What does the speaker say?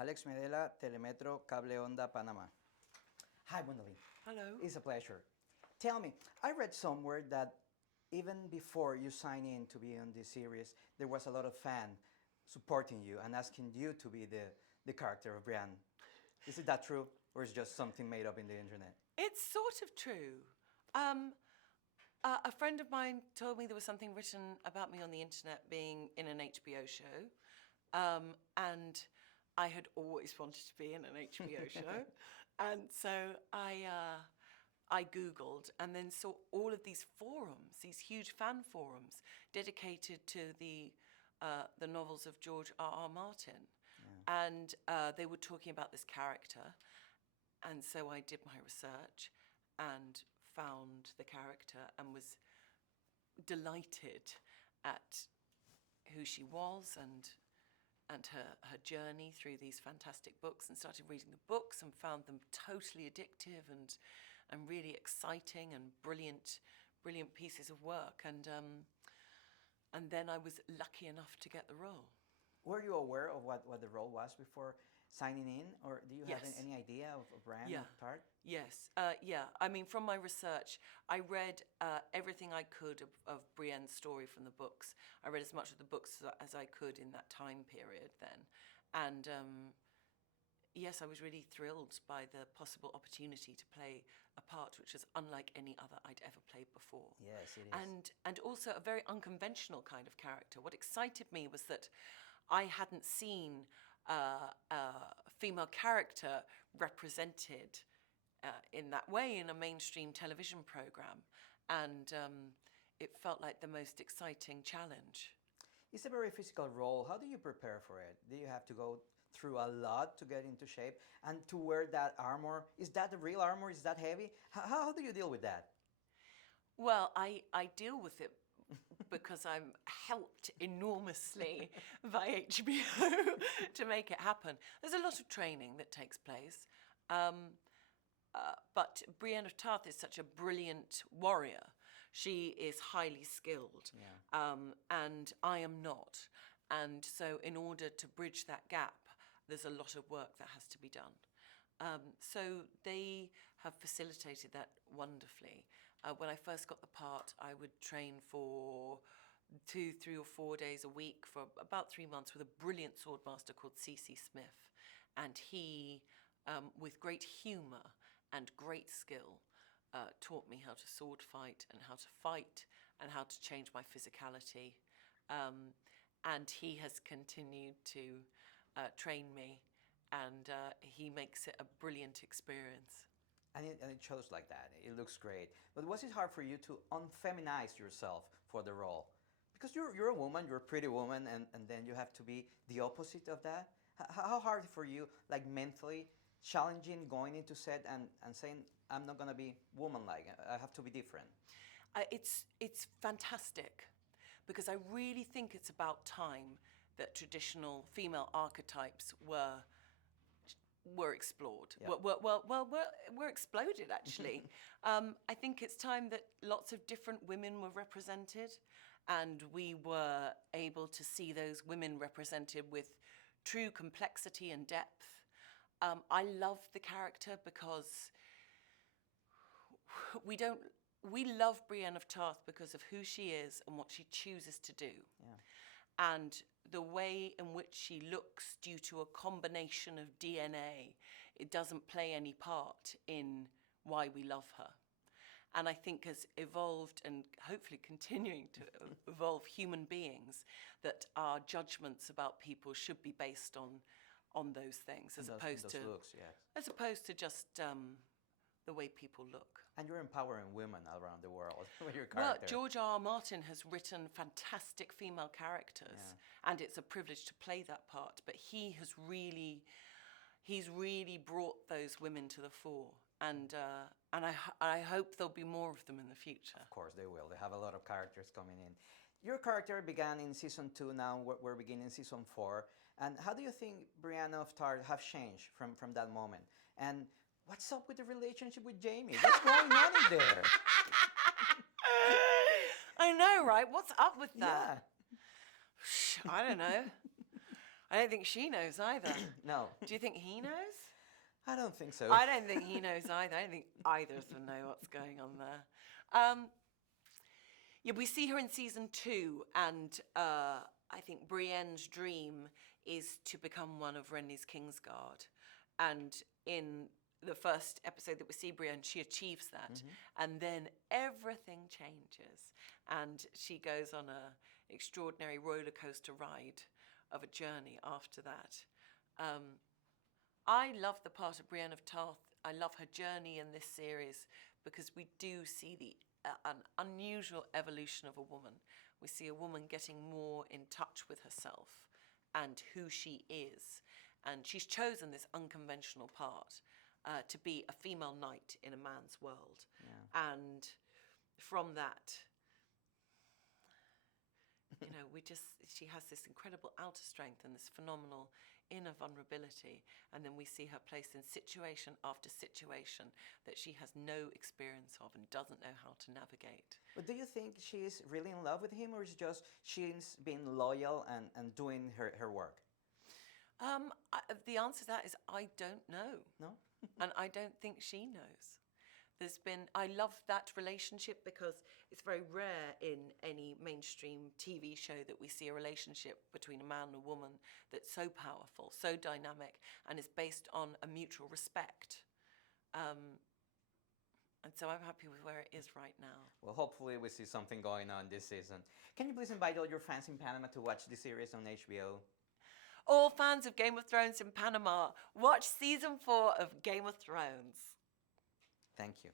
Alex Medela, Telemetro, Cable Onda, Panama. Hi, Gwendoline. Hello. It's a pleasure. Tell me, I read somewhere that even before you sign in to be on this series, there was a lot of fan supporting you and asking you to be the character of Brienne. Is it that true, or is it just something made up in the internet? It's sort of true. A friend of mine told me there was something written about me on the internet being in an HBO show. And I had always wanted to be in an HBO show. And so I Googled and then saw all of these forums, these huge fan forums dedicated to the novels of George R.R. Martin. Yeah. And they were talking about this character. And so I did my research and found the character and was delighted at who she was and her journey through these fantastic books, and started reading the books and found them totally addictive and really exciting and brilliant pieces of work. And then I was lucky enough to get the role. Were you aware of what the role was before signing in, or do you have Yes. any idea of Brienne of Tarth? Yes, yeah. I mean, from my research, I read everything I could of Brienne's story from the books. I read as much of the books as I could in that time period then. And yes, I was really thrilled by the possible opportunity to play a part which was unlike any other I'd ever played before. Yes, it is. And also a very unconventional kind of character. What excited me was that I hadn't seen a female character represented in that way in a mainstream television program, and it felt like the most exciting challenge. It's a very physical role. How do you prepare for it? Do you have to go through a lot to get into shape and to wear that armor? Is that the real armor? Is that heavy? How do you deal with that? Well, I deal with it because I'm helped enormously by HBO to make it happen. There's a lot of training that takes place. But Brienne of Tarth is such a brilliant warrior. She is highly skilled, and I am not. And so in order to bridge that gap, there's a lot of work that has to be done. So they have facilitated that wonderfully. When I first got the part, I would train for 2, 3 or 4 days a week for about 3 months with a brilliant swordmaster called C.C. Smith. And he, with great humour and great skill, taught me how to sword fight and how to change my physicality. And he has continued to train me, and he makes it a brilliant experience. And it shows like that. It looks great. But was it hard for you to unfeminize yourself for the role? Because you're a woman, you're a pretty woman, and then you have to be the opposite of that. How hard for you, like mentally, challenging going into set and saying, I'm not going to be woman-like, I have to be different? It's fantastic, because I really think it's about time that traditional female archetypes were explored. Yeah. Were exploded, actually. I think it's time that lots of different women were represented, and we were able to see those women represented with true complexity and depth. I love the character because we love Brienne of Tarth because of who she is and what she chooses to do. Yeah. And the way in which she looks, due to a combination of DNA, it doesn't play any part in why we love her. And I think as evolved and hopefully continuing to evolve human beings, that our judgments about people should be based on those things, as opposed to just the way people look. And you're empowering women around the world with your Well, character. George R.R. Martin has written fantastic female characters, and it's a privilege to play that part. But he's really brought those women to the fore, and I hope there'll be more of them in the future. Of course they will. They have a lot of characters coming in. Your character began in season 2. Now we're beginning season 4. And how do you think Brienne of Tarth have changed from that moment? And what's up with the relationship with Jamie? What's going on in there? I know, right? What's up with that? Yeah. I don't know. I don't think she knows either. No, Do you think he knows? I don't think so. I don't think he knows either. I don't think either of them know what's going on there. Yeah, we see her in season 2, and I think Brienne's dream is to become one of Renly's Kingsguard. And in the first episode that we see Brienne, she achieves that. And then everything changes. And she goes on a extraordinary roller coaster ride of a journey after that. I love the part of Brienne of Tarth. I love her journey in this series because we do see an unusual evolution of a woman. We see a woman getting more in touch with herself and who she is. And she's chosen this unconventional part to be a female knight in a man's world. Yeah. And from that, she has this incredible outer strength and this phenomenal inner vulnerability, and then we see her placed in situation after situation that she has no experience of and doesn't know how to navigate. But do you think she is really in love with him, or is it just she's being loyal and doing her work? The answer to that is I don't know. No? And I don't think she knows. I love that relationship because it's very rare in any mainstream TV show that we see a relationship between a man and a woman that's so powerful, so dynamic, and is based on a mutual respect. And so I'm happy with where it is right now. Well, hopefully we see something going on this season. Can you please invite all your fans in Panama to watch the series on HBO? All fans of Game of Thrones in Panama, watch season 4 of Game of Thrones. Thank you.